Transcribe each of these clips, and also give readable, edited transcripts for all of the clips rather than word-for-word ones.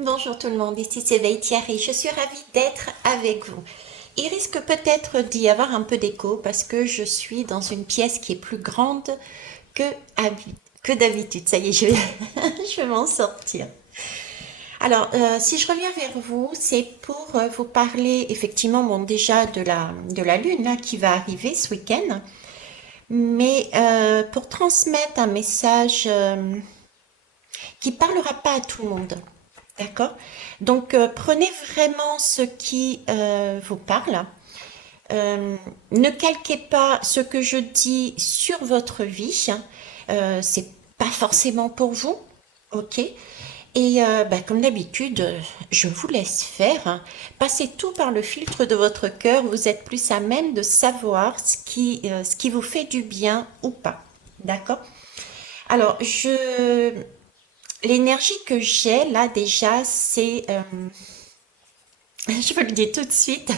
Bonjour tout le monde, ici c'est Thierry, je suis ravie d'être avec vous. Il risque peut-être d'y avoir un peu d'écho parce que je suis dans une pièce qui est plus grande que, que d'habitude. Ça y est, je vais m'en sortir. Alors, si je reviens vers vous, c'est pour vous parler effectivement, bon, déjà de la Lune là, qui va arriver ce week-end, mais pour transmettre un message qui parlera pas à tout le monde. D'accord? Donc, prenez vraiment ce qui vous parle. Euh, Ne calquez pas ce que je dis sur votre vie. C'est pas forcément pour vous. OK? Et bah, comme d'habitude, je vous laisse faire. Passez tout par le filtre de votre cœur. Vous êtes plus à même de savoir ce qui vous fait du bien ou pas. D'accord? Alors, l'énergie que j'ai là déjà, c'est je vous le dis tout de suite,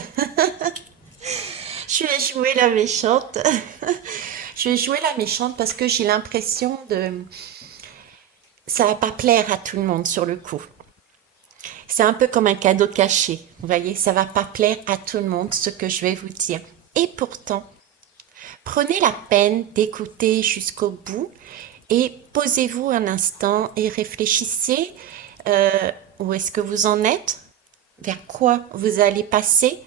je vais jouer la méchante. Je vais jouer la méchante parce que j'ai l'impression de... Ça va pas plaire à tout le monde sur le coup. C'est un peu comme un cadeau caché. Vous voyez, ça va pas plaire à tout le monde ce que je vais vous dire. Et pourtant, prenez la peine d'écouter jusqu'au bout et posez-vous un instant et réfléchissez où est-ce que vous en êtes, vers quoi vous allez passer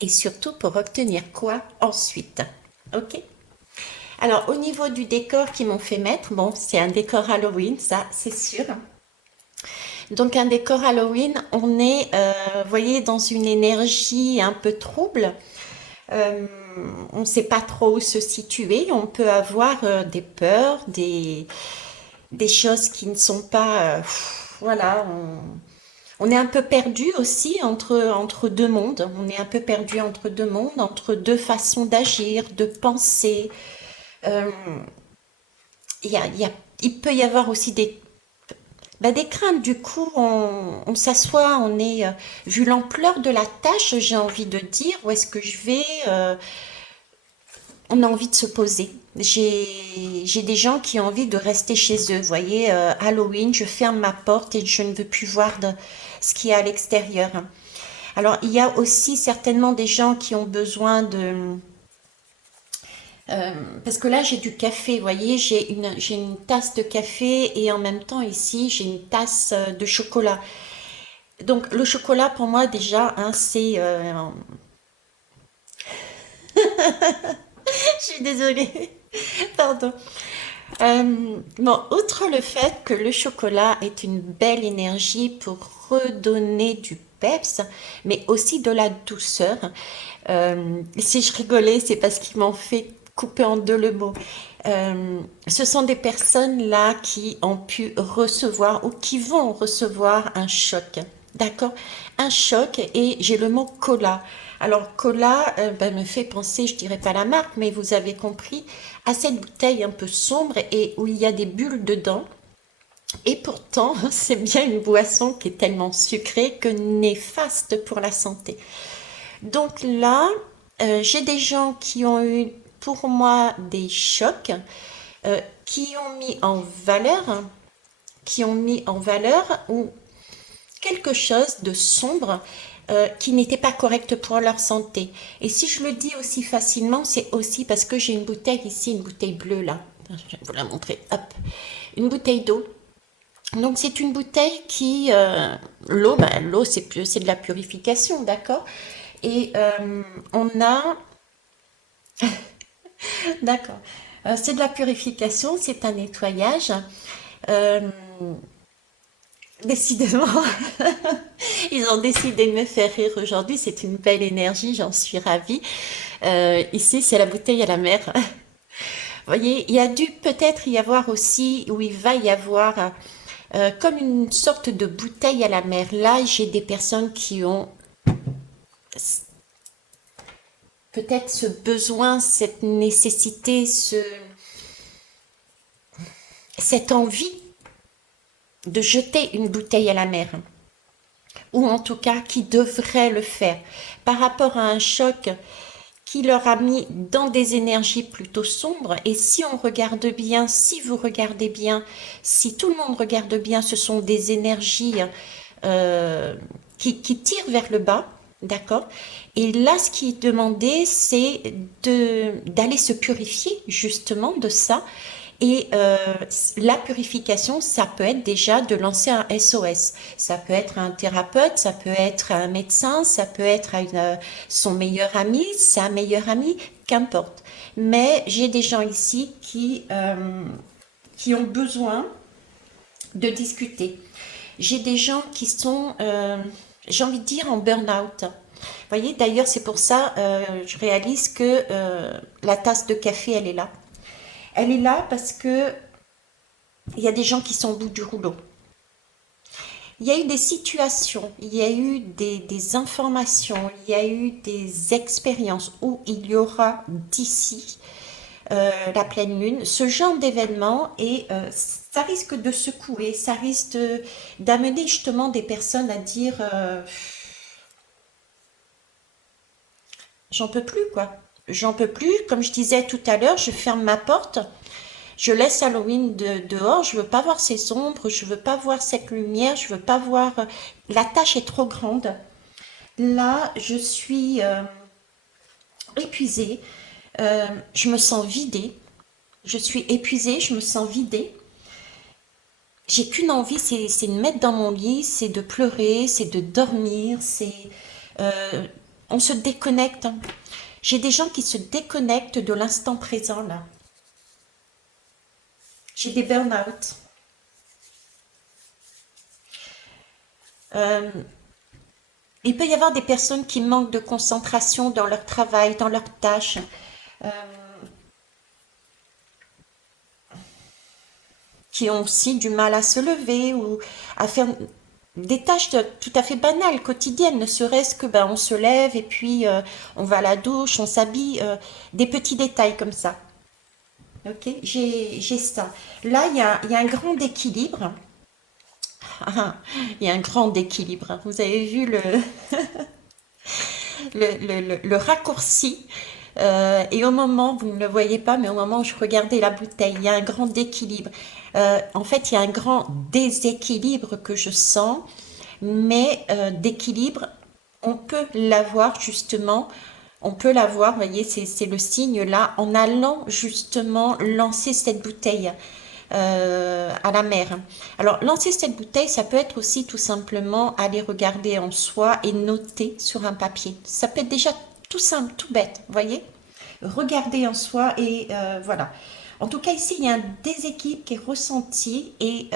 et surtout pour obtenir quoi ensuite. Ok? Alors, au niveau du décor qu'ils m'ont fait mettre, bon, c'est un décor Halloween, ça, c'est sûr. Donc, un décor Halloween, on est, vous voyez, dans une énergie un peu trouble. Euh, on ne sait pas trop où se situer. On peut avoir des peurs, des choses qui ne sont pas... voilà, on est un peu perdu aussi entre deux mondes. On est un peu perdu entre deux mondes, entre deux façons d'agir, de penser. Euh, il y a, il y a- il peut y avoir aussi des craintes. Du coup, on s'assoit, on est, vu l'ampleur de la tâche, j'ai envie de dire, où est-ce que je vais, on a envie de se poser. J'ai des gens qui ont envie de rester chez eux. Vous voyez, Halloween, je ferme ma porte et je ne veux plus voir ce qu'il y a à l'extérieur. Alors, il y a aussi certainement des gens qui ont besoin de... parce que là, j'ai du café, vous voyez, j'ai une tasse de café et en même temps ici, j'ai une tasse de chocolat. Donc, le chocolat, pour moi, déjà, hein, c'est... je suis désolée, pardon. Bon, outre le fait que le chocolat est une belle énergie pour redonner du peps, mais aussi de la douceur. Si je rigolais, c'est parce qu'ils m'ont fait couper en deux le mot. Ce sont des personnes là qui ont pu recevoir ou qui vont recevoir un choc. D'accord? Un choc et j'ai le mot cola. Alors cola me fait penser, je dirais pas la marque, mais vous avez compris, à cette bouteille un peu sombre et où il y a des bulles dedans. Et pourtant, c'est bien une boisson qui est tellement sucrée que néfaste pour la santé. Donc là, j'ai des gens qui ont eu pour moi des chocs, qui ont mis en valeur, ou quelque chose de sombre qui n'était pas correct pour leur santé. Et si je le dis aussi facilement, c'est aussi parce que j'ai une bouteille ici, une bouteille bleue là. Je vais vous la montrer. Hop, une bouteille d'eau. Donc c'est une bouteille qui l'eau, l'eau c'est de la purification, d'accord. Et on a d'accord. C'est de la purification, c'est un nettoyage. Euh, Décidément, ils ont décidé de me faire rire aujourd'hui. C'est une belle énergie, j'en suis ravie. Ici, c'est la bouteille à la mer. Vous voyez, il y a dû peut-être y avoir aussi, ou il va y avoir, comme une sorte de bouteille à la mer. Là, j'ai des personnes qui ont peut-être ce besoin, cette nécessité, cette envie de jeter une bouteille à la mer, ou en tout cas qui devraient le faire par rapport à un choc qui leur a mis dans des énergies plutôt sombres. Et si on regarde bien, si vous regardez bien, si tout le monde regarde bien, ce sont des énergies qui tire vers le bas, d'accord? Et là, ce qui est demandé, c'est d'aller se purifier justement de ça. Et la purification, ça peut être déjà de lancer un SOS. Ça peut être un thérapeute, ça peut être un médecin, ça peut être son meilleur ami, sa meilleure amie, qu'importe. Mais j'ai des gens ici qui ont besoin de discuter. J'ai des gens qui sont, j'ai envie de dire, en burn-out. Vous voyez, d'ailleurs, c'est pour ça, je réalise que la tasse de café, elle est là. Elle est là parce que il y a des gens qui sont au bout du rouleau. Il y a eu des situations, il y a eu des informations, il y a eu des expériences où il y aura d'ici la pleine lune, ce genre d'événement et ça risque de secouer, ça risque d'amener justement des personnes à dire j'en peux plus quoi. J'en peux plus, comme je disais tout à l'heure, je ferme ma porte, je laisse Halloween dehors, je veux pas voir ces ombres, je veux pas voir cette lumière, je veux pas voir... La tâche est trop grande. Là, je suis épuisée, je me sens vidée, je suis épuisée, je me sens vidée. J'ai qu'une envie, c'est de me mettre dans mon lit, c'est de pleurer, c'est de dormir, euh, on se déconnecte, hein. J'ai des gens qui se déconnectent de l'instant présent là. J'ai des burn-out. Euh, il peut y avoir des personnes qui manquent de concentration dans leur travail, dans leurs tâches, euh, qui ont aussi du mal à se lever ou à faire des tâches tout à fait banales, quotidiennes, ne serait-ce que ben, on se lève et puis on va à la douche, on s'habille, des petits détails comme ça. Ok, j'ai ça. Là, il y a un grand équilibre. Ah, il y a un grand équilibre. Vous avez vu le raccourci. Et au moment, vous ne le voyez pas, mais au moment où je regardais la bouteille, il y a un grand équilibre. En fait, il y a un grand déséquilibre que je sens, mais d'équilibre, on peut l'avoir justement, on peut l'avoir, vous voyez, c'est le signe là, en allant justement lancer cette bouteille à la mer. Alors, lancer cette bouteille, ça peut être aussi tout simplement aller regarder en soi et noter sur un papier. Ça peut être déjà tout simple, tout bête, vous voyez? Regarder en soi et voilà. En tout cas, ici, il y a un déséquilibre qui est ressenti et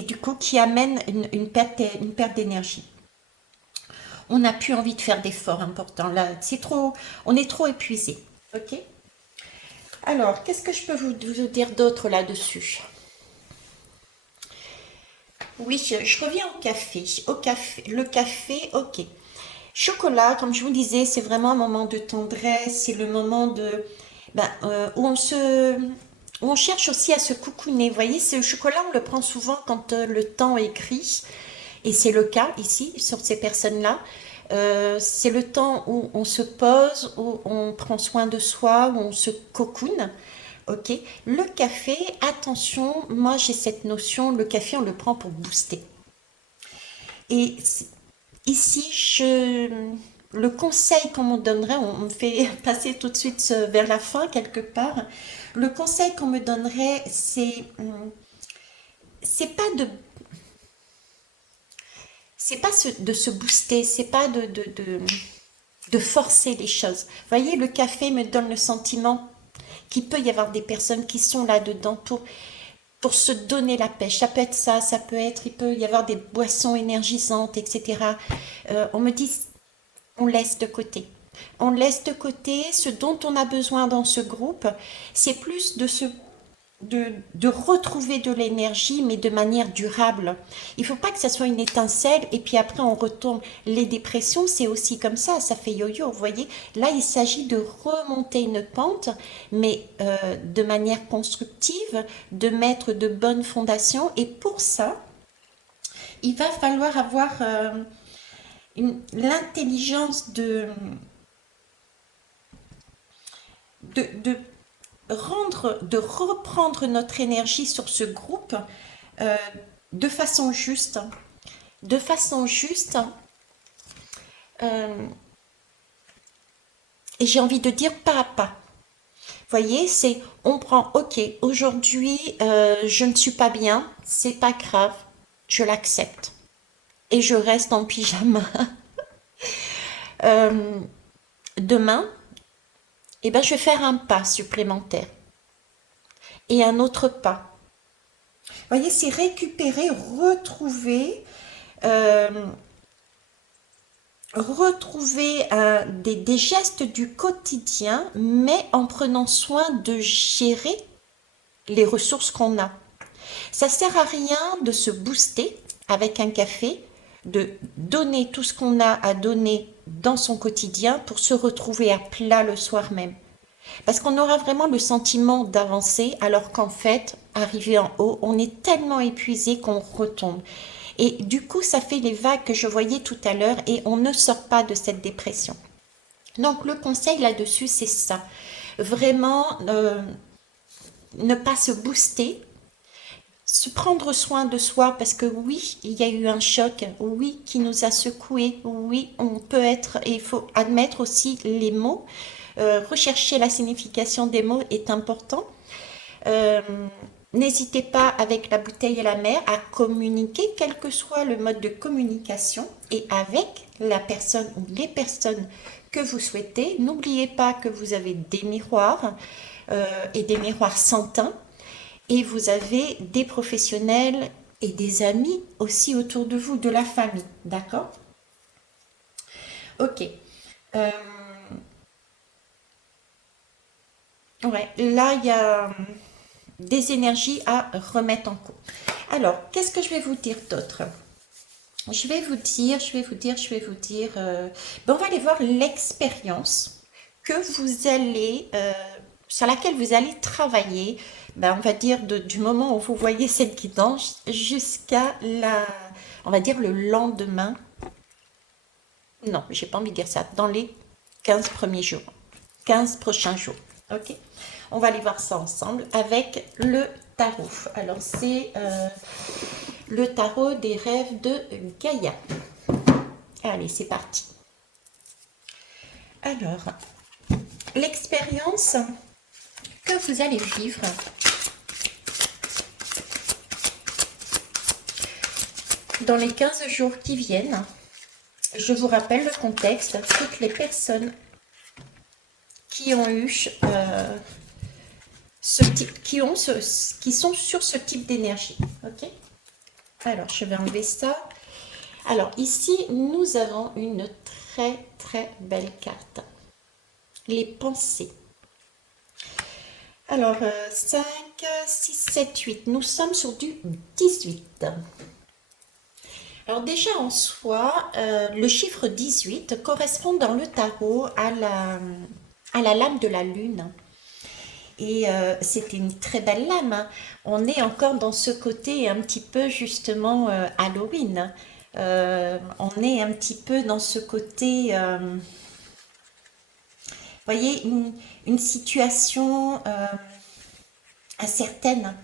du coup qui amène une perte d'énergie. On n'a plus envie de faire d'efforts importants. Là, c'est trop, on est trop épuisé. Ok? Alors, qu'est-ce que je peux vous dire d'autre là-dessus? Oui, je reviens au café. Au café, le café, ok. Chocolat, comme je vous disais, c'est vraiment un moment de tendresse, c'est le moment de, ben, où on cherche aussi à se coucouner. Vous voyez, ce chocolat, on le prend souvent quand le temps est gris, et c'est le cas ici, sur ces personnes-là. C'est le temps où on se pose, où on prend soin de soi, où on se cocoune. Ok. Le café, attention, moi j'ai cette notion, le café, on le prend pour booster. Et ici, le conseil qu'on me donnerait, on me fait passer tout de suite vers la fin quelque part. Le conseil qu'on me donnerait, c'est pas de se booster, c'est pas de forcer les choses. Vous voyez, le café me donne le sentiment qu'il peut y avoir des personnes qui sont là-dedans pour se donner la pêche. Ça peut être ça peut être, il peut y avoir des boissons énergisantes, etc. On me dit, on laisse de côté. On laisse de côté ce dont on a besoin dans ce groupe. C'est plus de retrouver de l'énergie, mais de manière durable. Il ne faut pas que ça soit une étincelle et puis après on retourne. Les dépressions, c'est aussi comme ça fait yo-yo, vous voyez. Là, il s'agit de remonter une pente, mais de manière constructive, de mettre de bonnes fondations. Et pour ça, il va falloir avoir l'intelligence de de reprendre notre énergie sur ce groupe, euh, de façon juste, de façon juste, euh, et j'ai envie de dire pas à pas. Voyez, c'est on prend, ok, aujourd'hui je ne suis pas bien, c'est pas grave, je l'accepte et je reste en pyjama. Euh, demain, eh ben, je vais faire un pas supplémentaire et un autre pas. Voyez, c'est récupérer, retrouver, euh, retrouver des gestes du quotidien, mais en prenant soin de gérer les ressources qu'on a. Ça sert à rien de se booster avec un café, de donner tout ce qu'on a à donner dans son quotidien pour se retrouver à plat le soir même. Parce qu'on aura vraiment le sentiment d'avancer alors qu'en fait, arrivé en haut, on est tellement épuisé qu'on retombe. Et du coup, ça fait les vagues que je voyais tout à l'heure et on ne sort pas de cette dépression. Donc le conseil là-dessus, c'est ça. Vraiment, ne pas se booster, se prendre soin de soi parce que oui, il y a eu un choc, oui, qui nous a secoué, oui, on peut être, et il faut admettre aussi les mots, rechercher la signification des mots est important. Euh, N'hésitez pas avec la bouteille et la mer à communiquer, quel que soit le mode de communication, et avec la personne ou les personnes que vous souhaitez. N'oubliez pas que vous avez des miroirs et des miroirs sans teint et vous avez des professionnels et des amis aussi autour de vous, de la famille, d'accord? Ok. Euh, ouais, là, il y a des énergies à remettre en cause. Alors, qu'est-ce que je vais vous dire d'autre? Ben, on va aller voir l'expérience que vous allez, sur laquelle vous allez travailler, ben, on va dire du moment où vous voyez cette guidance jusqu'à on va dire le lendemain. Non, j'ai pas envie de dire ça, dans les 15 premiers jours, 15 prochains jours. Ok? On va aller voir ça ensemble avec le tarot. Alors, c'est le tarot des rêves de Gaïa. Allez, c'est parti. Alors, l'expérience que vous allez vivre dans les 15 jours qui viennent, je vous rappelle le contexte, toutes les personnes qui ont eu qui sont sur ce type d'énergie. Ok? Alors, je vais enlever ça. Alors, ici, nous avons une très, très belle carte. Les pensées. Alors, 5, 6, 7, 8. Nous sommes sur du 18. Alors déjà en soi, le chiffre 18 correspond dans le tarot à la lame de la lune. Et c'est une très belle lame, hein. On est encore dans ce côté un petit peu justement Halloween. On est un petit peu dans ce côté, voyez, une situation incertaine.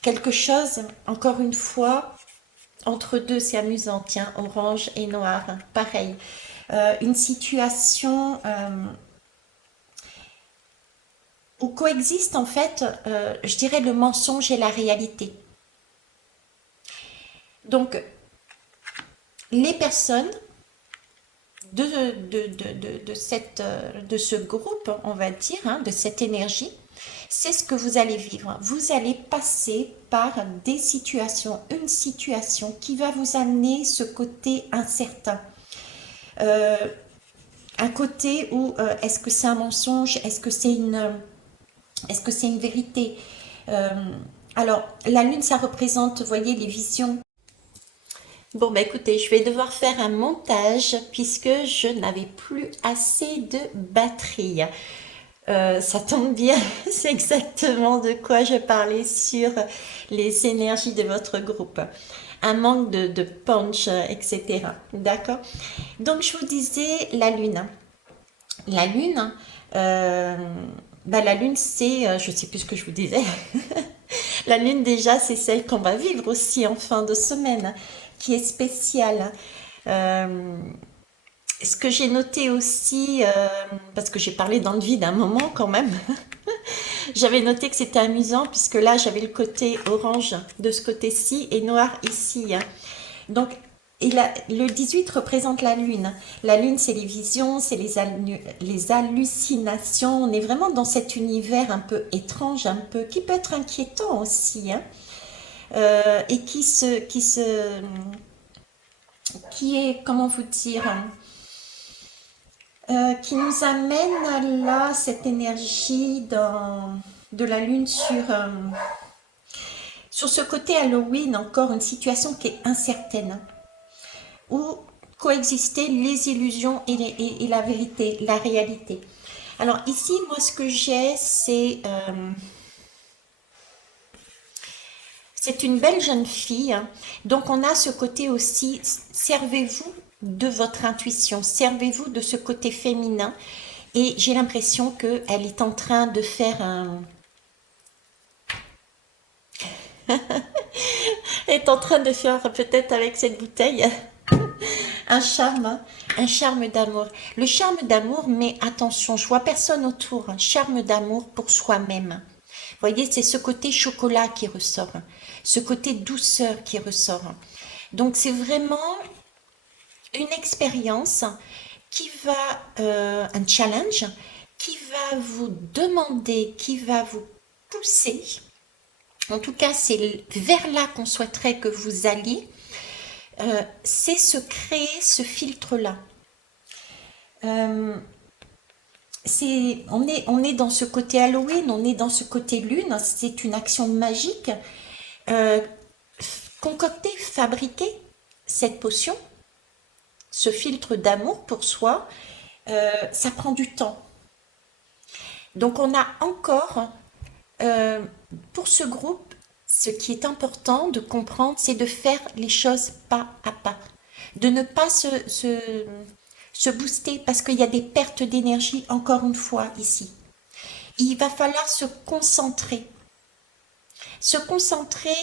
Quelque chose, encore une fois, entre deux, c'est amusant, tiens, orange et noir, hein, pareil. Une situation où coexiste en fait, je dirais, le mensonge et la réalité. Donc, les personnes de ce groupe, on va dire, hein, de cette énergie, c'est ce que vous allez vivre. Vous allez passer par des situations, une situation qui va vous amener ce côté incertain. Un côté où est-ce que c'est un mensonge, est-ce que c'est une vérité. Euh, alors, la lune, ça représente, vous voyez, les visions. Bon, bah écoutez, je vais devoir faire un montage puisque je n'avais plus assez de batterie. Ça tombe bien, c'est exactement de quoi je parlais sur les énergies de votre groupe. Un manque de punch, etc. D'accord? Donc, je vous disais la lune. La lune, la lune, c'est, je ne sais plus ce que je vous disais. La lune déjà, c'est celle qu'on va vivre aussi en fin de semaine, qui est spéciale. Euh, Ce que j'ai noté aussi, parce que j'ai parlé dans le vide un moment quand même, j'avais noté que c'était amusant puisque là j'avais le côté orange de ce côté-ci et noir ici, hein. Donc le 18 représente la lune. La lune, c'est les visions, c'est les hallucinations. On est vraiment dans cet univers un peu étrange, un peu qui peut être inquiétant aussi, hein. Et qui est, comment vous dire, qui nous amène là, cette énergie de la lune sur ce côté Halloween, encore une situation qui est incertaine, où coexister les illusions et la vérité, la réalité. Alors ici, moi, ce que j'ai, c'est une belle jeune fille, hein. Donc on a ce côté aussi, servez-vous de votre intuition, servez-vous de ce côté féminin. Et j'ai l'impression qu'elle est en train de faire elle est en train de faire peut-être avec cette bouteille un charme, hein, un charme d'amour. Le charme d'amour, mais attention, je vois personne autour. Un charme d'amour pour soi-même. Vous voyez, c'est ce côté chocolat qui ressort, ce côté douceur qui ressort. Donc c'est vraiment une expérience qui va, un challenge, qui va vous demander, qui va vous pousser. En tout cas, c'est vers là qu'on souhaiterait que vous alliez. C'est se créer ce filtre-là. Euh, on est dans ce côté Halloween, on est dans ce côté lune, c'est une action magique. Euh, Concocter, fabriquer cette potion, ce filtre d'amour pour soi, ça prend du temps. Donc on a encore, euh, pour ce groupe, ce qui est important de comprendre, c'est de faire les choses pas à pas. De ne pas se booster parce qu'il y a des pertes d'énergie encore une fois ici. Il va falloir se concentrer. Se concentrer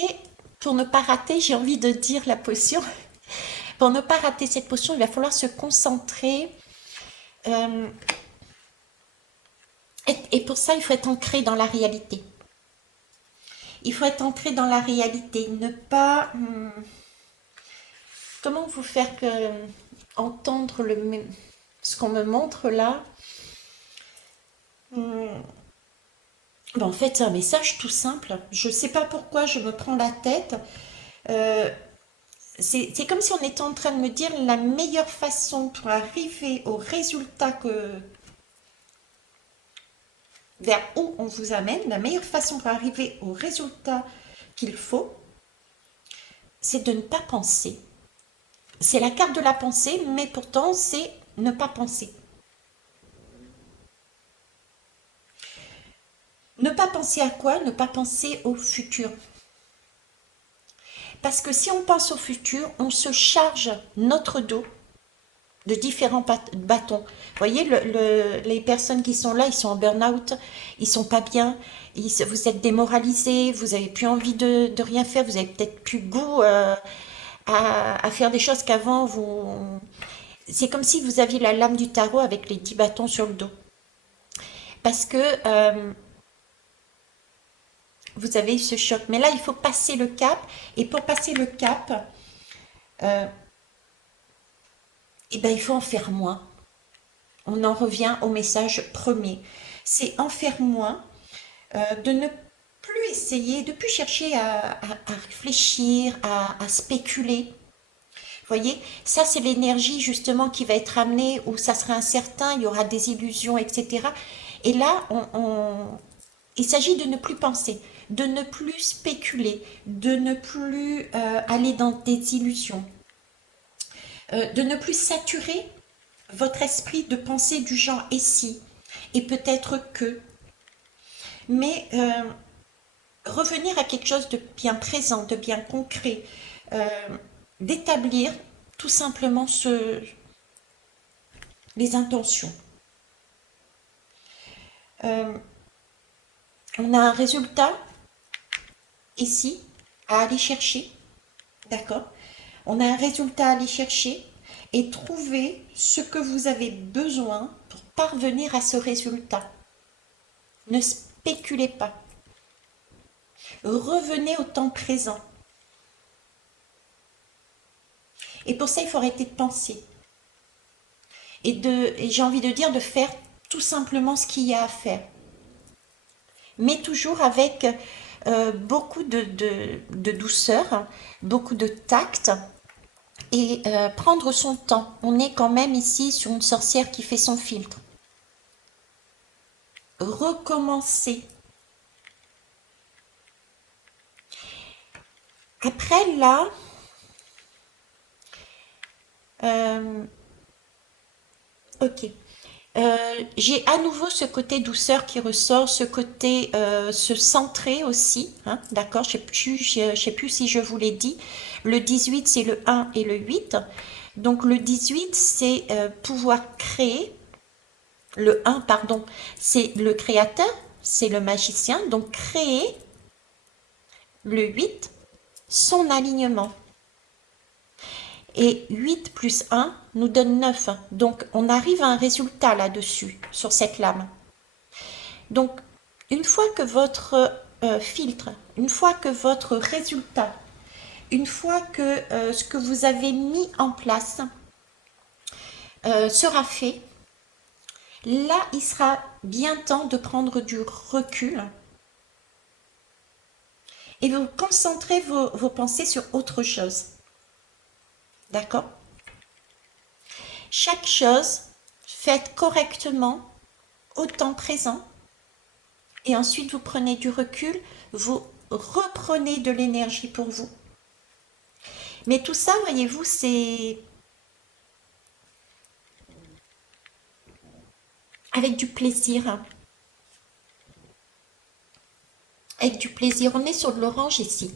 pour ne pas rater, j'ai envie de dire la potion. Pour ne pas rater cette potion, il va falloir se concentrer. euh, et pour ça, il faut être ancré dans la réalité. Il faut être ancré dans la réalité. Ne pas... comment vous faire entendre ce qu'on me montre là. Hum, ben, en fait, c'est un message tout simple. Je ne sais pas pourquoi je me prends la tête. Euh, c'est comme si on était en train de me dire la meilleure façon pour arriver au résultat vers où on vous amène, la meilleure façon pour arriver au résultat qu'il faut, c'est de ne pas penser. C'est la carte de la pensée, mais pourtant c'est ne pas penser. Ne pas penser à quoi? Ne pas penser au futur. Parce que si on pense au futur, on se charge notre dos de différents bâtons. Vous voyez, les personnes qui sont là, ils sont en burn-out, ils sont pas bien, vous êtes démoralisés, vous avez plus envie de rien faire, vous avez peut-être plus goût à faire des choses qu'avant vous. C'est comme si vous aviez la lame du tarot avec les 10 bâtons sur le dos. Parce que vous avez eu ce choc. Mais là, il faut passer le cap. Et pour passer le cap, euh, eh ben, il faut en faire moins. On en revient au message premier. C'est en faire moins, de ne plus essayer, de plus chercher à réfléchir, à spéculer. Vous voyez, ça c'est l'énergie justement qui va être amenée où ça sera incertain, il y aura des illusions, etc. Et là, il s'agit de ne plus penser, de ne plus spéculer, de ne plus aller dans des illusions, de ne plus saturer votre esprit de pensée du genre et si, et peut-être que, mais revenir à quelque chose de bien présent, de bien concret, euh, d'établir tout simplement les intentions. Euh, on a un résultat ici à aller chercher, d'accord? On a un résultat à aller chercher et trouver ce que vous avez besoin pour parvenir à ce résultat. Ne spéculez pas. Revenez au temps présent. Et pour ça, il faut arrêter de penser. Et j'ai envie de dire de faire tout simplement ce qu'il y a à faire. Mais toujours avec beaucoup de douceur, beaucoup de tact et prendre son temps. On est quand même ici sur une sorcière qui fait son filtre. Recommencer. Après là, ok. J'ai à nouveau ce côté douceur qui ressort, ce côté se centrer aussi, hein, d'accord, je sais plus si je vous l'ai dit. Le 18, c'est le 1 et le 8. Donc le 18, c'est pouvoir créer. Le 1, pardon, c'est le créateur, c'est le magicien. Donc créer. Le 8, son alignement. Et 8 plus 1 nous donne 9. Donc, on arrive à un résultat là-dessus, sur cette lame. Donc, une fois que votre filtre, une fois que votre résultat, une fois que ce que vous avez mis en place sera fait, là, il sera bien temps de prendre du recul et vous concentrer vos pensées sur autre chose. D'accord? Chaque chose faite correctement au temps présent et ensuite vous prenez du recul, vous reprenez de l'énergie pour vous. Mais tout ça, voyez-vous, c'est avec du plaisir. Avec du plaisir. On est sur de l'orange ici.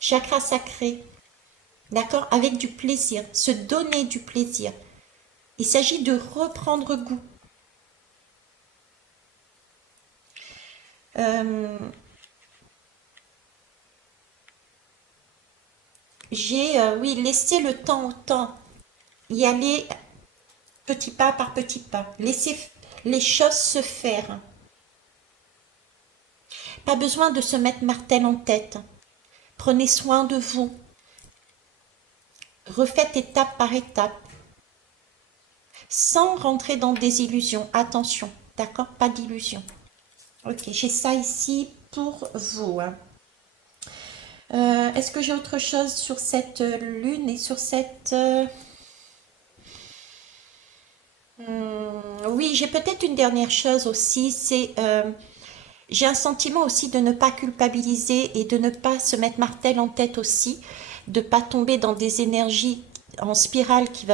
Chakra sacré. D'accord? Avec du plaisir. Se donner du plaisir. Il s'agit de reprendre goût. Oui, laisser le temps au temps. Y aller petit pas par petit pas. Laisser les choses se faire. Pas besoin de se mettre martel en tête. Prenez soin de vous. Refaites étape par étape. Sans rentrer dans des illusions. Attention, d'accord? Pas d'illusions. Ok, j'ai ça ici pour vous. Est-ce que j'ai autre chose sur cette lune et sur cette... oui, j'ai peut-être une dernière chose aussi, c'est... j'ai un sentiment aussi de ne pas culpabiliser et de ne pas se mettre martel en tête aussi, de ne pas tomber dans des énergies en spirale qui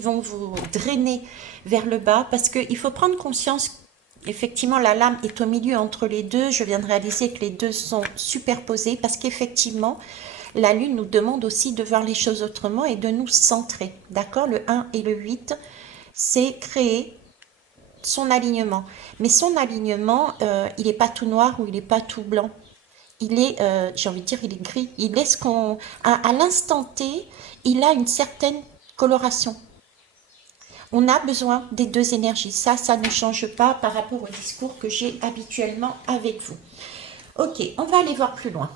vont vous drainer vers le bas, parce qu'il faut prendre conscience. Effectivement, la lame est au milieu entre les deux. Je viens de réaliser que les deux sont superposés parce qu'effectivement, la lune nous demande aussi de voir les choses autrement et de nous centrer. D'accord? Le 1 et le 8, c'est créer son alignement. Mais son alignement, il n'est pas tout noir ou il n'est pas tout blanc. Il est, j'ai envie de dire, il est gris. Il est ce qu'on... À l'instant T, il a une certaine coloration. On a besoin des deux énergies. Ça ne change pas par rapport au discours que j'ai habituellement avec vous. Ok, on va aller voir plus loin.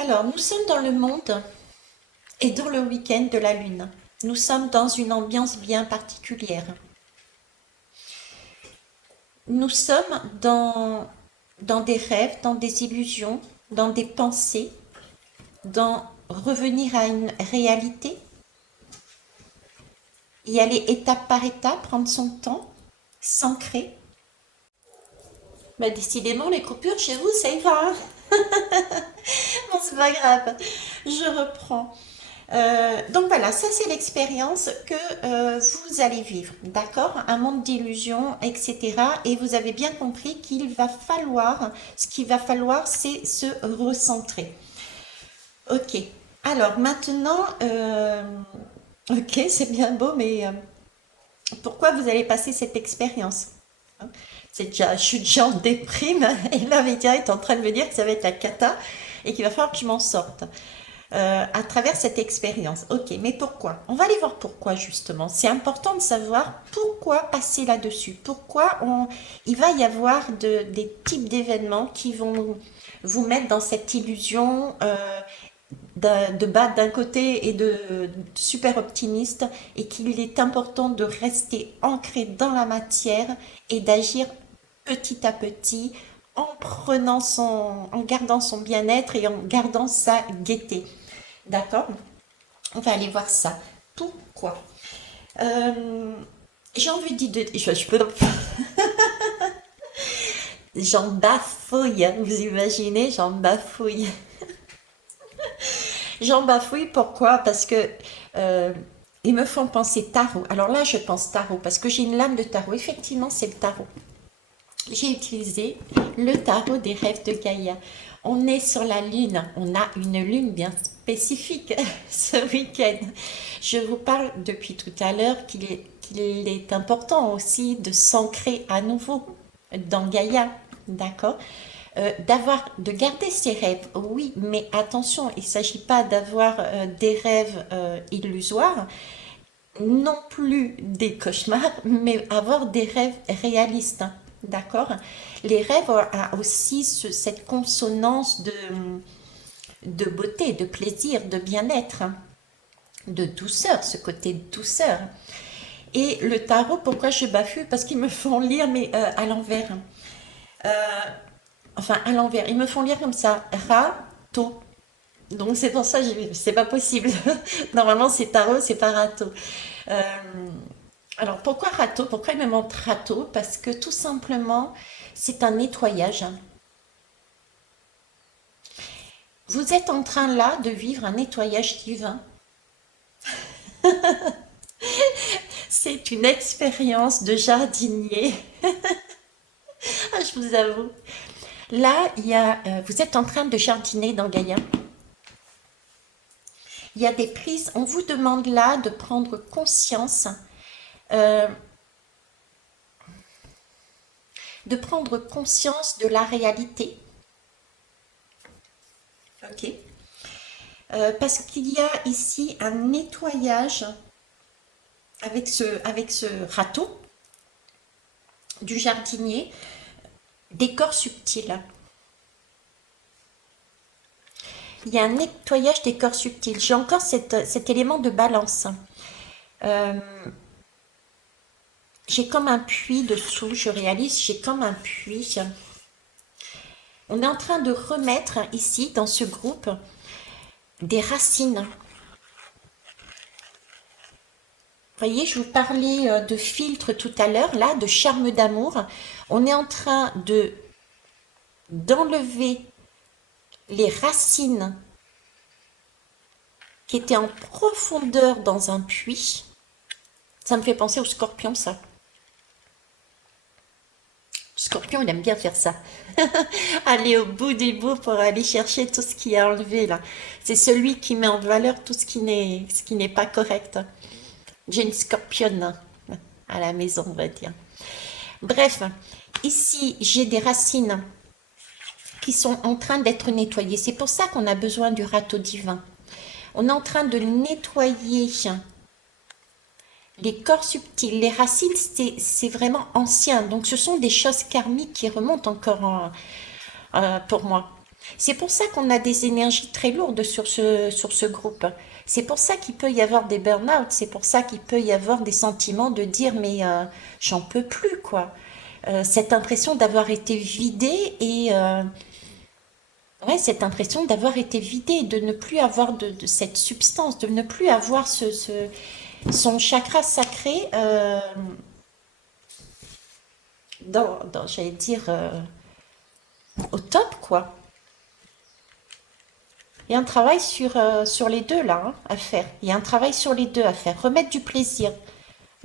Alors, nous sommes dans le monde et dans le week-end de la Lune. Nous sommes dans une ambiance bien particulière. Nous sommes dans des rêves, dans des illusions, dans des pensées, dans revenir à une réalité, y aller étape par étape, prendre son temps, s'ancrer. Bah, décidément, les coupures chez vous, ça y va. Hein. Bon, c'est pas grave. Je reprends. Donc voilà, ça c'est l'expérience que vous allez vivre, d'accord? Un monde d'illusions, etc. Et vous avez bien compris ce qu'il va falloir, c'est se recentrer. Ok. Alors maintenant, ok, c'est bien beau, mais pourquoi vous allez passer cette expérience? Hein? Je suis déjà en déprime et là, Média est en train de me dire que ça va être la cata et qu'il va falloir que je m'en sorte à travers cette expérience. Ok, mais pourquoi? On va aller voir pourquoi justement. C'est important de savoir pourquoi passer là-dessus. Il va y avoir des types d'événements qui vont vous mettre dans cette illusion de bas d'un côté et de super optimiste et qu'il est important de rester ancré dans la matière et d'agir petit à petit en gardant son bien-être et en gardant sa gaieté. D'accord? On va aller voir ça. Pourquoi? Euh, j'ai envie de dire, je peux, j'en bafouille, vous imaginez, j'en bafouille. J'en bafouille, pourquoi? Parce que euh, ils me font penser tarot. Alors là, je pense tarot parce que j'ai une lame de tarot. Effectivement, c'est le tarot. J'ai utilisé le tarot des rêves de Gaïa. On est sur la lune. On a une lune bien spécifique ce week-end. Je vous parle depuis tout à l'heure qu'il est important aussi de s'ancrer à nouveau dans Gaïa. D'accord? De garder ses rêves, oui, mais attention, il ne s'agit pas d'avoir des rêves illusoires, non plus des cauchemars, mais avoir des rêves réalistes, hein, d'accord? Les rêves ont aussi cette consonance de beauté, de plaisir, de bien-être, hein, de douceur, ce côté de douceur. Et le tarot, pourquoi je bafue? Parce qu'ils me font lire, mais à l'envers. Enfin, à l'envers. Ils me font lire comme ça. Ra-to. Donc c'est pour ça que c'est pas possible. Normalement c'est tarot, c'est pas râteau. Euh, alors pourquoi râteau? Pourquoi il me montre râteau? Parce que tout simplement c'est un nettoyage. Vous êtes en train là de vivre un nettoyage divin. C'est une expérience de jardinier. Ah, je vous avoue. Là, vous êtes en train de jardiner dans Gaïa. Il y a des prises. On vous demande là de prendre conscience euh, de la réalité. Ok. Parce qu'il y a ici un nettoyage avec ce râteau du jardinier des corps subtils. Il y a un nettoyage des corps subtils. J'ai encore cet élément de balance. Euh, j'ai comme un puits dessous, je réalise, j'ai comme un puits. On est en train de remettre ici, dans ce groupe, des racines. Vous voyez, je vous parlais de filtre tout à l'heure, là, de charme d'amour. On est en train d'enlever les racines qui étaient en profondeur dans un puits. Ça me fait penser au scorpion, ça. Le scorpion, il aime bien faire ça. Aller au bout du bout pour aller chercher tout ce qui est enlevé, là. C'est celui qui met en valeur tout ce qui n'est pas correct. J'ai une scorpionne à la maison, on va dire. Bref, ici, j'ai des racines qui sont en train d'être nettoyées. C'est pour ça qu'on a besoin du râteau divin. On est en train de nettoyer les corps subtils. Les racines, c'est vraiment ancien. Donc, ce sont des choses karmiques qui remontent encore pour moi. C'est pour ça qu'on a des énergies très lourdes sur ce groupe. C'est pour ça qu'il peut y avoir des burn-out. C'est pour ça qu'il peut y avoir des sentiments de dire mais j'en peux plus quoi. Cette impression d'avoir été vidé et ouais, cette impression d'avoir été vidé, de ne plus avoir de cette substance, de ne plus avoir son chakra sacré j'allais dire, au top, quoi. Il y a un travail sur les deux, là, hein, à faire. Il y a un travail sur les deux à faire. Remettre du plaisir,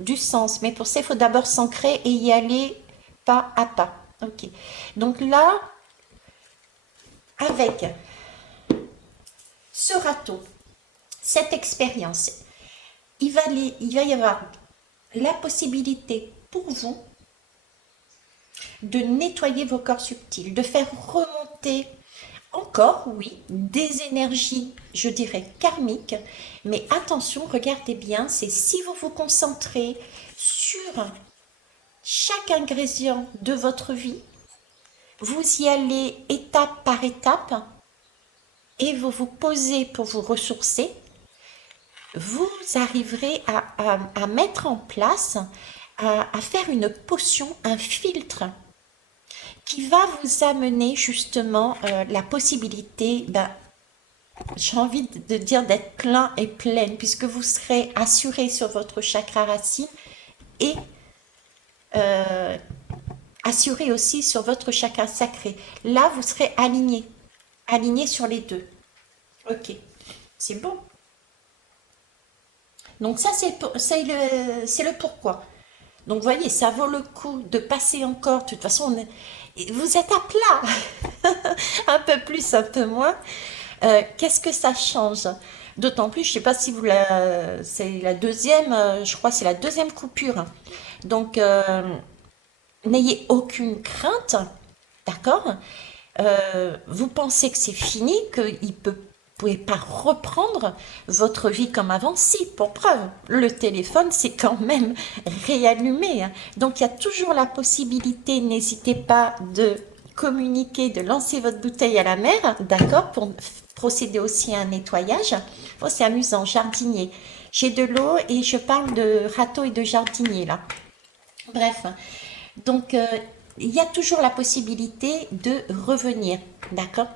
du sens. Mais pour ça, il faut d'abord s'ancrer et y aller pas à pas. Ok. Donc là, avec ce râteau, cette expérience, il va y avoir la possibilité pour vous de nettoyer vos corps subtils, de faire remonter encore, oui, des énergies, je dirais, karmiques. Mais attention, regardez bien, c'est si vous vous concentrez sur chaque ingrédient de votre vie, vous y allez étape par étape et vous vous posez pour vous ressourcer, vous arriverez à mettre en place, à faire une potion, un filtre qui va vous amener justement la possibilité, j'ai envie de dire d'être plein et pleine, puisque vous serez assuré sur votre chakra racine et assuré aussi sur votre chakra sacré. Là, vous serez aligné sur les deux. Ok, c'est bon. Donc ça, c'est le pourquoi. Donc, vous voyez, ça vaut le coup de passer encore. De toute façon, vous êtes à plat. Un peu plus, un peu moins. Qu'est-ce que ça change? D'autant plus, je ne sais pas si c'est la deuxième, je crois que c'est la deuxième coupure. Donc, n'ayez aucune crainte, d'accord? Vous pensez que c'est fini, qu'il peut pouvez pas reprendre votre vie comme avant? Si, pour preuve, le téléphone c'est quand même réallumé, hein. Donc il y a toujours la possibilité, n'hésitez pas de communiquer, de lancer votre bouteille à la mer, d'accord, pour procéder aussi à un nettoyage. Oh, c'est amusant, jardinier. J'ai de l'eau et je parle de râteau et de jardinier là. Bref, donc il y a toujours la possibilité de revenir, d'accord.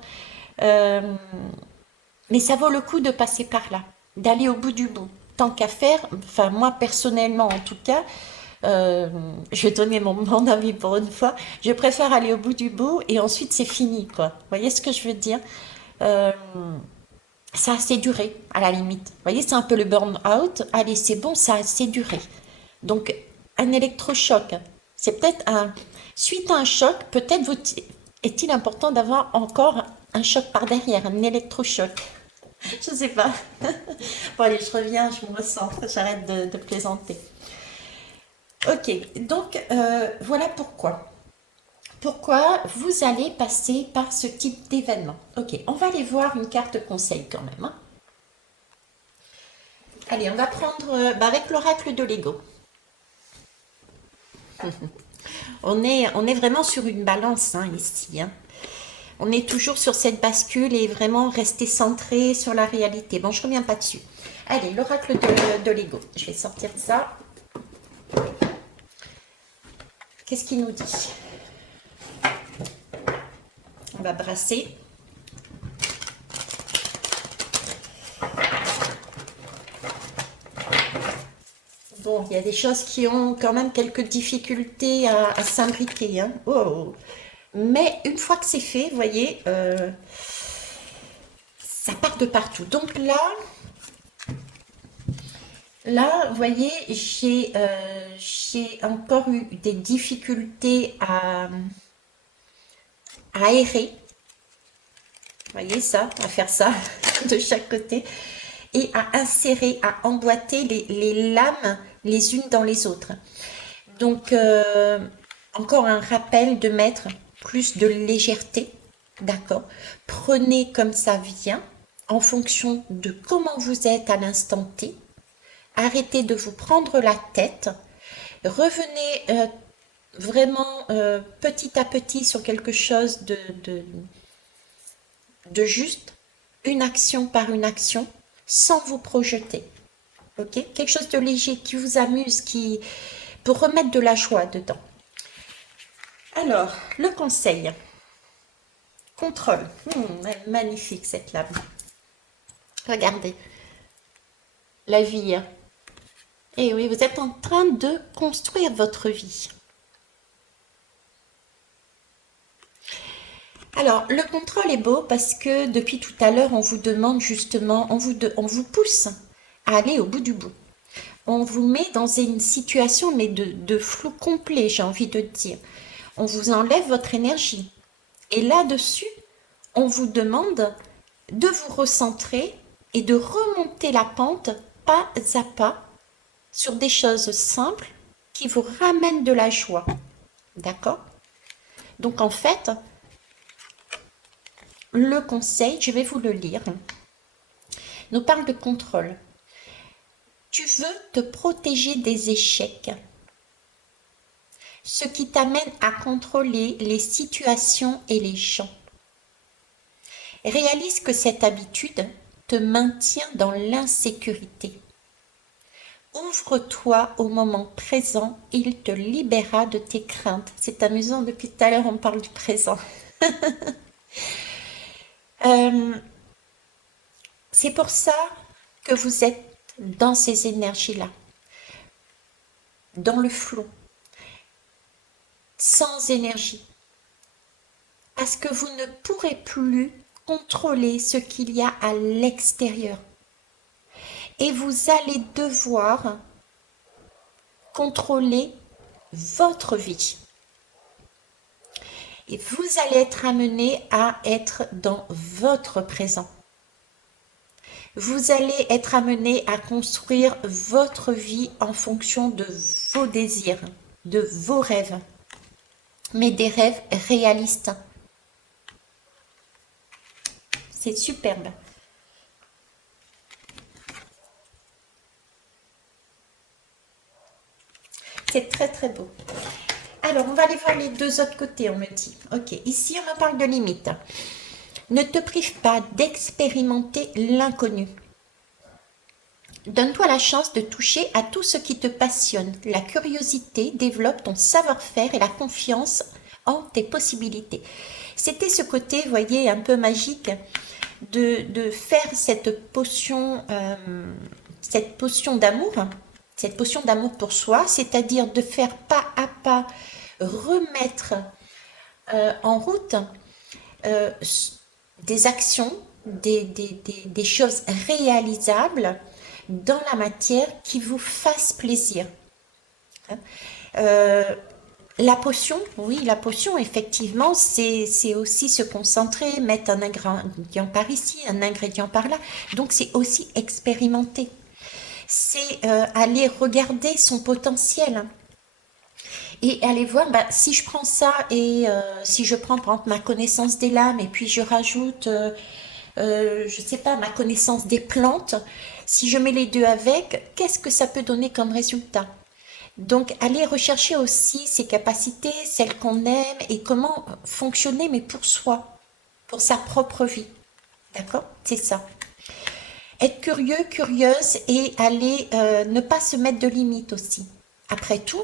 Mais ça vaut le coup de passer par là, d'aller au bout du bout. Tant qu'à faire, enfin moi personnellement en tout cas, je vais donner mon avis pour une fois, je préfère aller au bout du bout et ensuite c'est fini quoi. Vous voyez ce que je veux dire? Euh, Ça a assez duré à la limite. Vous voyez, c'est un peu le burn-out. Allez, c'est bon, ça a assez duré. Donc un électrochoc, c'est peut-être suite à un choc, peut-être est-il important d'avoir encore un choc par derrière, un électrochoc. Je sais pas. Bon, allez, je reviens, je me recentre, j'arrête de plaisanter. Ok, donc voilà pourquoi. Pourquoi vous allez passer par ce type d'événement. Ok, on va aller voir une carte conseil quand même, hein. Allez, on va prendre avec l'oracle de l'ego. On est vraiment sur une balance hein, ici, hein. On est toujours sur cette bascule et vraiment rester centré sur la réalité. Bon, je reviens pas dessus. Allez, l'oracle de l'ego. Je vais sortir ça. Qu'est-ce qu'il nous dit? On va brasser. Bon, il y a des choses qui ont quand même quelques difficultés à s'imbriquer, hein. Oh. Mais une fois que c'est fait, vous voyez, ça part de partout. Donc là, vous voyez, j'ai encore eu des difficultés à aérer. Vous voyez ça, à faire ça de chaque côté. Et à insérer, à emboîter les lames les unes dans les autres. Donc, encore un rappel de mettre plus de légèreté, d'accord? Prenez comme ça vient, en fonction de comment vous êtes à l'instant T. Arrêtez de vous prendre la tête. Revenez vraiment petit à petit sur quelque chose de juste, une action par une action, sans vous projeter. Ok? Quelque chose de léger qui vous amuse, pour remettre de la joie dedans. Alors, le conseil. Contrôle. Elle est magnifique cette lame. Regardez. La vie. Et oui, vous êtes en train de construire votre vie. Alors, le contrôle est beau parce que depuis tout à l'heure, on vous demande justement, on vous pousse à aller au bout du bout. On vous met dans une situation mais de flou complet, j'ai envie de dire. On vous enlève votre énergie. Et là-dessus, on vous demande de vous recentrer et de remonter la pente pas à pas sur des choses simples qui vous ramènent de la joie. D'accord? Donc en fait, le conseil, je vais vous le lire, nous parle de contrôle. Tu veux te protéger des échecs, ce qui t'amène à contrôler les situations et les gens. Réalise que cette habitude te maintient dans l'insécurité. Ouvre-toi au moment présent, il te libérera de tes craintes. C'est amusant, depuis tout à l'heure on parle du présent. Euh, c'est pour ça que vous êtes dans ces énergies-là, dans le flot, sans énergie. Parce que vous ne pourrez plus contrôler ce qu'il y a à l'extérieur. Et vous allez devoir contrôler votre vie. Et vous allez être amené à être dans votre présent. Vous allez être amené à construire votre vie en fonction de vos désirs, de vos rêves, mais des rêves réalistes. C'est superbe. C'est très très beau. Alors, on va aller voir les deux autres côtés, on me dit. Ok, ici on me parle de limites. Ne te prive pas d'expérimenter l'inconnu. Donne-toi la chance de toucher à tout ce qui te passionne. La curiosité développe ton savoir-faire et la confiance en tes possibilités. C'était ce côté, vous voyez, un peu magique de faire cette potion d'amour, cette potion d'amour pour soi, c'est-à-dire de faire pas à pas remettre en route euh, des actions, des choses réalisables dans la matière qui vous fassent plaisir. Euh, la potion, oui, la potion, effectivement, c'est aussi se concentrer, mettre un ingrédient par ici, un ingrédient par là. Donc, c'est aussi expérimenter. C'est aller regarder son potentiel et aller voir, bah, si je prends ça et si je prends, par exemple, ma connaissance des lames et puis je rajoute, je sais pas, ma connaissance des plantes, si je mets les deux avec, qu'est-ce que ça peut donner comme résultat? Donc, aller rechercher aussi ses capacités, celles qu'on aime et comment fonctionner, mais pour soi, pour sa propre vie. D'accord? C'est ça. Être curieux, curieuse et aller ne pas se mettre de limites aussi. Après tout,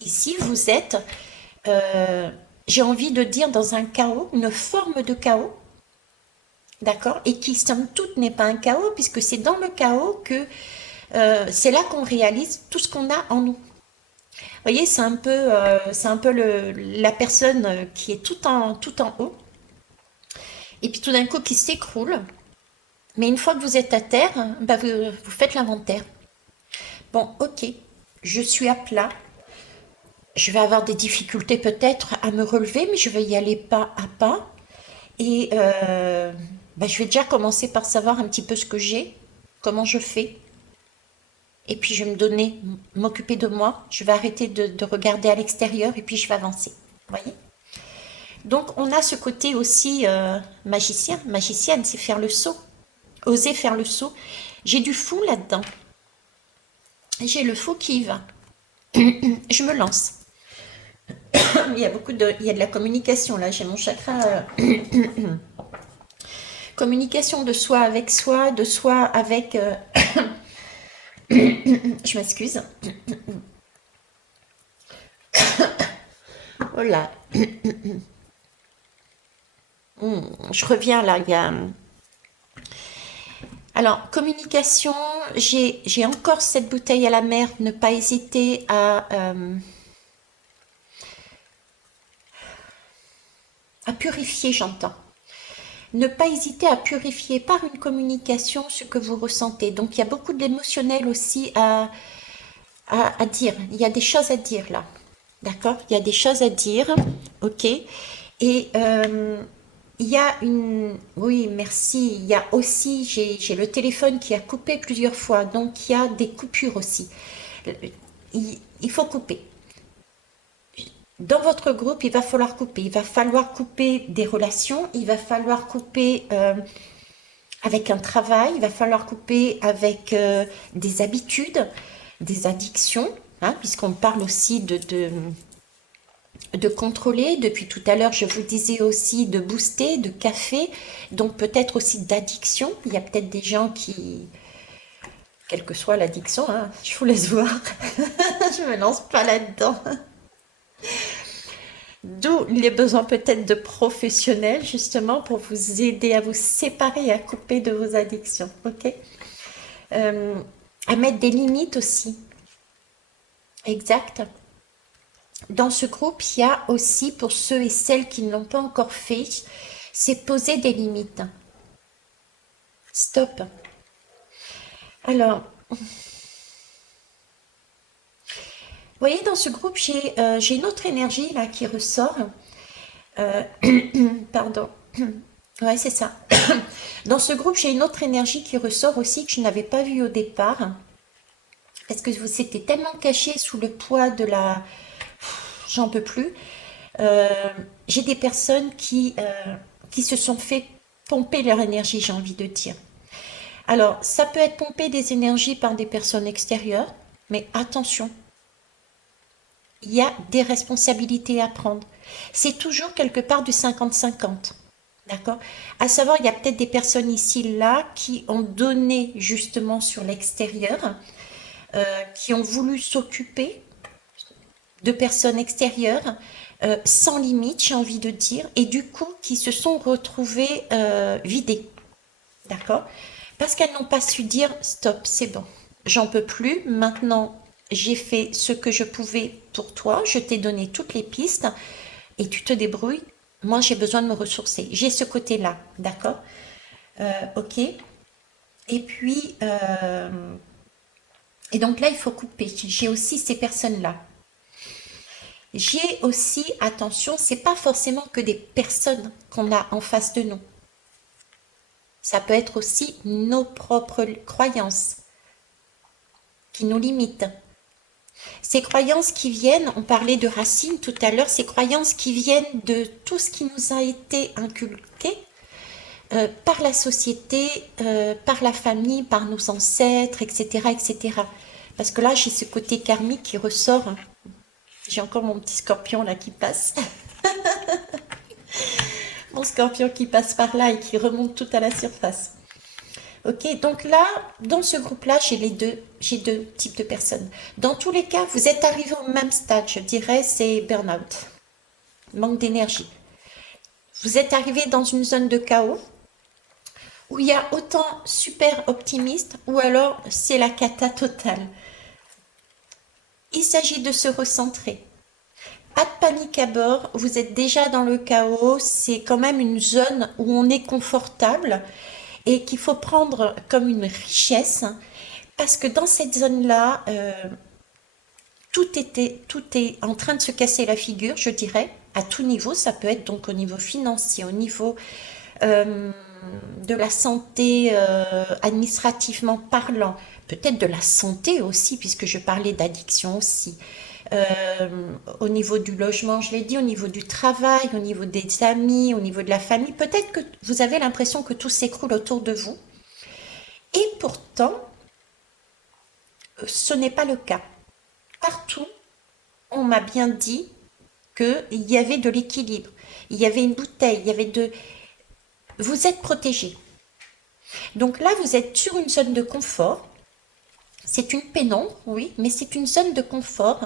ici, vous êtes, j'ai envie de dire, dans un chaos, une forme de chaos, d'accord? Et qui, somme toute, n'est pas un chaos, puisque c'est dans le chaos que c'est là qu'on réalise tout ce qu'on a en nous. Vous voyez, c'est un peu la personne qui est tout en haut, et puis tout d'un coup qui s'écroule. Mais une fois que vous êtes à terre, bah vous faites l'inventaire. Bon, ok, je suis à plat. Je vais avoir des difficultés peut-être à me relever, mais je vais y aller pas à pas. Et bah, je vais déjà commencer par savoir un petit peu ce que j'ai, comment je fais. Et puis je vais me donner, m'occuper de moi. Je vais arrêter de regarder à l'extérieur et puis je vais avancer. Vous voyez? Donc on a ce côté aussi magicien, magicienne, c'est faire le saut. Oser faire le saut. J'ai du fou là-dedans. J'ai le fou qui y va. Je me lance. Il y a de la communication là. J'ai mon chakra communication de soi avec. Je m'excuse. Oh là. Je reviens là. Il y a. Alors, communication, j'ai encore cette bouteille à la mer, ne pas hésiter à purifier, j'entends. Ne pas hésiter à purifier par une communication ce que vous ressentez. Donc, il y a beaucoup d'émotionnel aussi à dire. Il y a des choses à dire là. D'accord? Il y a des choses à dire. Ok? Et il y a une... Oui, merci. Il y a aussi... J'ai le téléphone qui a coupé plusieurs fois. Donc, il y a des coupures aussi. Il faut couper. Dans votre groupe, il va falloir couper. Il va falloir couper des relations, il va falloir couper avec un travail, il va falloir couper avec des habitudes, des addictions, hein, puisqu'on parle aussi de contrôler. Depuis tout à l'heure, je vous disais aussi de booster, de café, donc peut-être aussi d'addiction. Il y a peut-être des gens qui, quelle que soit l'addiction, hein, je vous laisse voir, je me lance pas là-dedans. D'où les besoins peut-être de professionnels, justement, pour vous aider à vous séparer et à couper de vos addictions, ok? Euh, à mettre des limites aussi, exact. Dans ce groupe, il y a aussi, pour ceux et celles qui ne l'ont pas encore fait, c'est poser des limites. Stop. Alors, vous voyez, dans ce groupe, j'ai une autre énergie là qui ressort. Euh, pardon. Ouais, c'est ça. Dans ce groupe, j'ai une autre énergie qui ressort aussi que je n'avais pas vue au départ. Parce que vous s'était tellement caché sous le poids de la... J'en peux plus. Euh, j'ai des personnes qui se sont fait pomper leur énergie, j'ai envie de dire. Alors, ça peut être pompé des énergies par des personnes extérieures, mais attention, il y a des responsabilités à prendre. C'est toujours quelque part du 50-50. D'accord? À savoir, il y a peut-être des personnes ici, là, qui ont donné justement sur l'extérieur, qui ont voulu s'occuper de personnes extérieures, sans limite, j'ai envie de dire, et du coup, qui se sont retrouvées vidées. D'accord? Parce qu'elles n'ont pas su dire stop, c'est bon, j'en peux plus, maintenant j'ai fait ce que je pouvais pour toi, je t'ai donné toutes les pistes et tu te débrouilles. Moi j'ai besoin de me ressourcer. J'ai ce côté-là, d'accord? Ok. Et puis, et donc là il faut couper. J'ai aussi ces personnes-là. J'ai aussi, attention, c'est pas forcément que des personnes qu'on a en face de nous. Ça peut être aussi nos propres croyances qui nous limitent. Ces croyances qui viennent, on parlait de racines tout à l'heure, ces croyances qui viennent de tout ce qui nous a été inculqué par la société, par la famille, par nos ancêtres, etc., etc. Parce que là, j'ai ce côté karmique qui ressort. J'ai encore mon petit scorpion là qui passe. Mon scorpion qui passe par là et qui remonte tout à la surface. Ok, donc là, dans ce groupe-là, j'ai deux types de personnes. Dans tous les cas, vous êtes arrivés au même stade, je dirais, c'est burn-out, manque d'énergie. Vous êtes arrivés dans une zone de chaos où il y a autant super optimiste ou alors c'est la cata totale. Il s'agit de se recentrer. Pas de panique à bord, vous êtes déjà dans le chaos, c'est quand même une zone où on est confortable et qu'il faut prendre comme une richesse parce que dans cette zone-là, tout est en train de se casser la figure, je dirais, à tout niveau. Ça peut être donc au niveau financier, au niveau de la santé, administrativement parlant, peut-être de la santé aussi, puisque je parlais d'addiction aussi. Au niveau du logement, je l'ai dit, au niveau du travail, au niveau des amis, au niveau de la famille, peut-être que vous avez l'impression que tout s'écroule autour de vous. Et pourtant, ce n'est pas le cas. Partout, on m'a bien dit qu'il y avait de l'équilibre, il y avait une bouteille, il y avait de... Vous êtes protégé. Donc là, vous êtes sur une zone de confort. C'est une pénombre, oui, mais c'est une zone de confort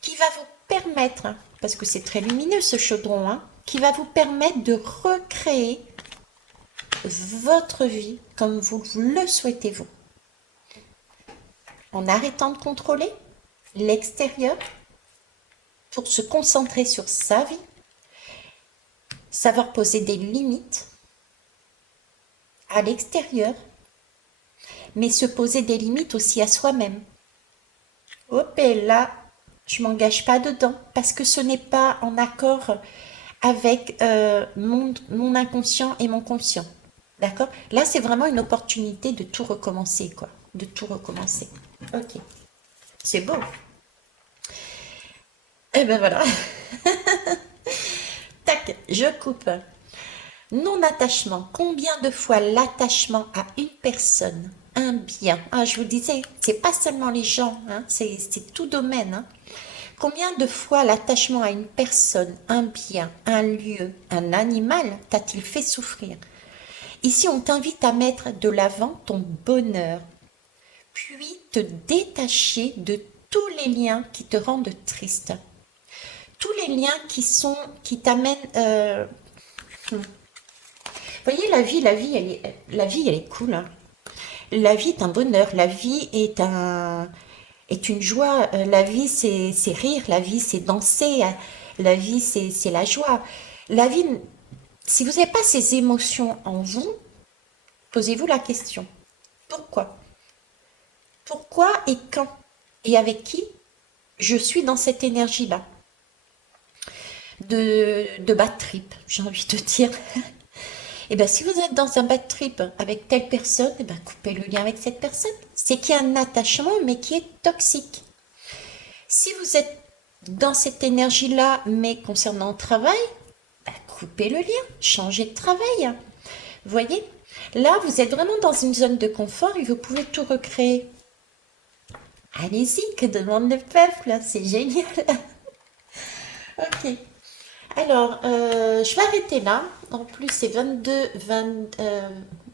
qui va vous permettre, parce que c'est très lumineux ce chaudron, hein, qui va vous permettre de recréer votre vie comme vous le souhaitez vous. En arrêtant de contrôler l'extérieur pour se concentrer sur sa vie, savoir poser des limites à l'extérieur, mais se poser des limites aussi à soi-même. Hop, et là, je m'engage pas dedans parce que ce n'est pas en accord avec mon inconscient et mon conscient. D'accord? Là, c'est vraiment une opportunité de tout recommencer, quoi. De tout recommencer. Ok. C'est beau. Et ben voilà. Tac, je coupe. Non-attachement. Combien de fois l'attachement à une personne, un bien, ah, je vous disais, c'est pas seulement les gens, hein, c'est tout domaine, hein. Combien de fois l'attachement à une personne, un bien, un lieu, un animal t'a-t-il fait souffrir? Ici, on t'invite à mettre de l'avant ton bonheur, puis te détacher de tous les liens qui te rendent triste, tous les liens qui t'amènent. Vous voyez, la vie, elle est cool, hein. La vie est un bonheur, la vie est une joie, la vie c'est rire, la vie c'est danser, la vie c'est la joie. La vie, si vous n'avez pas ces émotions en vous, posez-vous la question. Pourquoi? Pourquoi et quand? Et avec qui je suis dans cette énergie-là? De bad trip, j'ai envie de dire. Et bien, si vous êtes dans un bad trip avec telle personne, et ben, coupez le lien avec cette personne. C'est qu'il y a un attachement, mais qui est toxique. Si vous êtes dans cette énergie-là, mais concernant le travail, ben, coupez le lien, changez de travail. Vous voyez? Là, vous êtes vraiment dans une zone de confort et vous pouvez tout recréer. Allez-y, que demande le peuple, c'est génial. Ok. Alors, je vais arrêter là. En plus, c'est 20,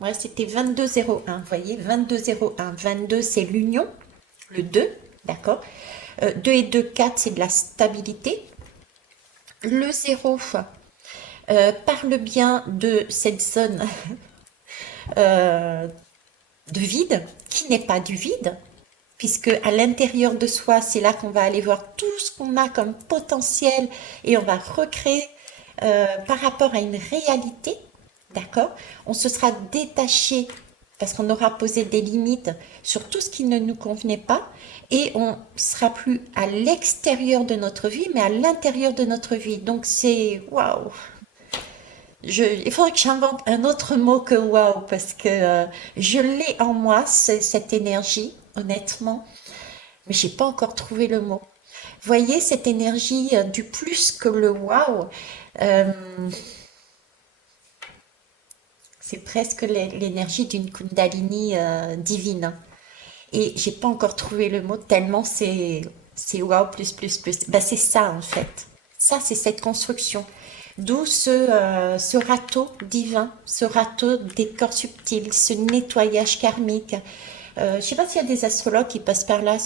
ouais, c'était 22,01. Vous voyez, 22,01. 22, c'est l'union, le 2, d'accord. 2 et 2, 4, c'est de la stabilité. Le 0 parle bien de cette zone de vide, qui n'est pas du vide, puisque à l'intérieur de soi, c'est là qu'on va aller voir tout ce qu'on a comme potentiel et on va recréer par rapport à une réalité, d'accord? On se sera détaché parce qu'on aura posé des limites sur tout ce qui ne nous convenait pas et on sera plus à l'extérieur de notre vie, mais à l'intérieur de notre vie. Donc c'est waouh! Il faudrait que j'invente un autre mot que waouh parce que je l'ai en moi, cette énergie, honnêtement, mais j'ai pas encore trouvé le mot. Voyez cette énergie du plus que le waouh, euh, c'est presque l'énergie d'une Kundalini divine. Et j'ai pas encore trouvé le mot tellement c'est waouh plus plus plus. Ben, c'est ça en fait. Ça c'est cette construction. D'où ce râteau divin, ce râteau des corps subtils, ce nettoyage karmique. Je sais pas s'il y a des astrologues qui passent par là,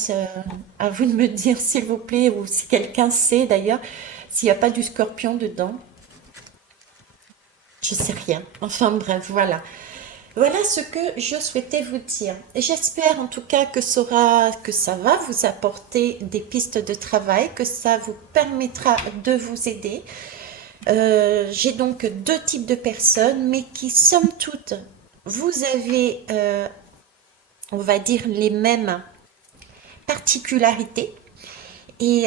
à vous de me dire s'il vous plaît, ou si quelqu'un sait d'ailleurs, s'il n'y a pas du scorpion dedans. Je sais rien. Enfin bref, voilà. Voilà ce que je souhaitais vous dire. J'espère en tout cas que ça va vous apporter des pistes de travail, que ça vous permettra de vous aider. J'ai donc deux types de personnes, mais qui, somme toute, vous avez, on va dire, les mêmes particularités. Et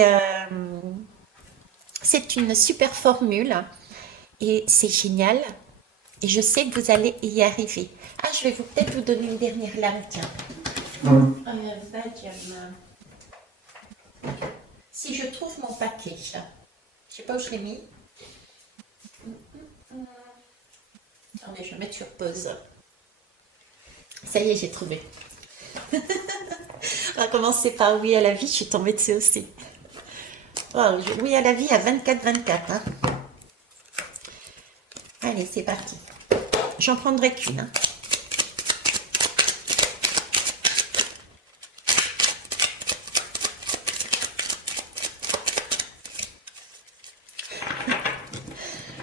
c'est une super formule. Et c'est génial. Et je sais que vous allez y arriver. Ah, je vais peut-être vous donner une dernière lame, tiens. Vadium. Si je trouve mon paquet, là. Je sais pas où je l'ai mis. Attendez, je vais mettre sur pause. Ça y est, j'ai trouvé. On va commencer par oui à la vie, je suis tombée dessus aussi. Oh, oui à la vie à 24-24. Hein. Allez, c'est parti. J'en prendrai qu'une. Hein.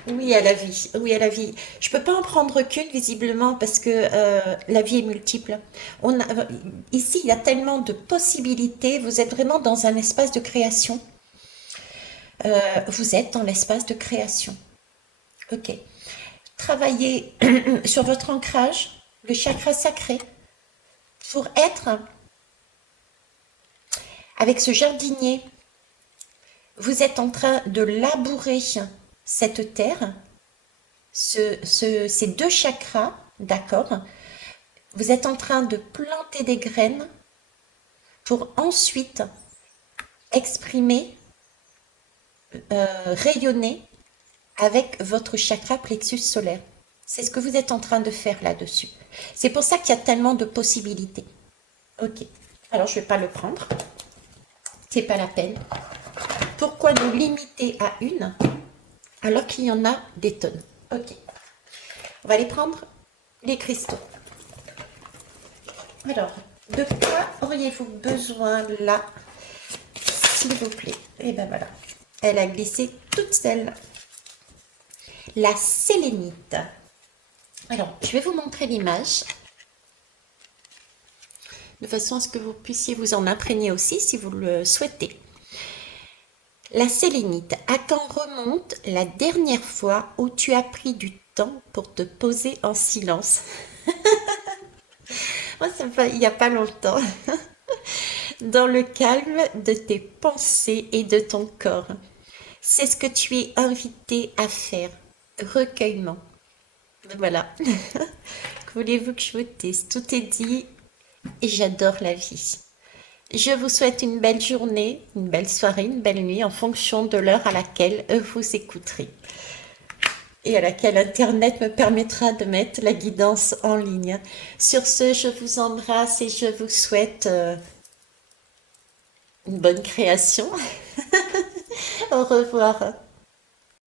Oui à la vie, oui à la vie. Je peux pas en prendre qu'une visiblement parce que la vie est multiple. Ici, il y a tellement de possibilités. Vous êtes vraiment dans un espace de création. Vous êtes dans l'espace de création. Ok. Travaillez sur votre ancrage, le chakra sacré, pour être avec ce jardinier. Vous êtes en train de labourer cette terre, ces deux chakras, d'accord? Vous êtes en train de planter des graines pour ensuite exprimer rayonner avec votre chakra plexus solaire. C'est ce que vous êtes en train de faire là-dessus. C'est pour ça qu'il y a tellement de possibilités. Ok. Alors, je ne vais pas le prendre. C'est pas la peine. Pourquoi nous limiter à une alors qu'il y en a des tonnes? Ok. On va aller prendre les cristaux. Alors, de quoi auriez-vous besoin là, s'il vous plaît? Et ben voilà. Elle a glissé toute seule. La sélénite. Alors, je vais vous montrer l'image, de façon à ce que vous puissiez vous en imprégner aussi si vous le souhaitez. La sélénite, à quand remonte la dernière fois où tu as pris du temps pour te poser en silence? Moi, il n'y a pas longtemps. Dans le calme de tes pensées et de ton corps. C'est ce que tu es invité à faire. Recueillement. Voilà. Voulez-vous que je vous dise? Tout est dit et j'adore la vie. Je vous souhaite une belle journée, une belle soirée, une belle nuit en fonction de l'heure à laquelle vous écouterez et à laquelle Internet me permettra de mettre la guidance en ligne. Sur ce, je vous embrasse et je vous souhaite une bonne création. Au revoir.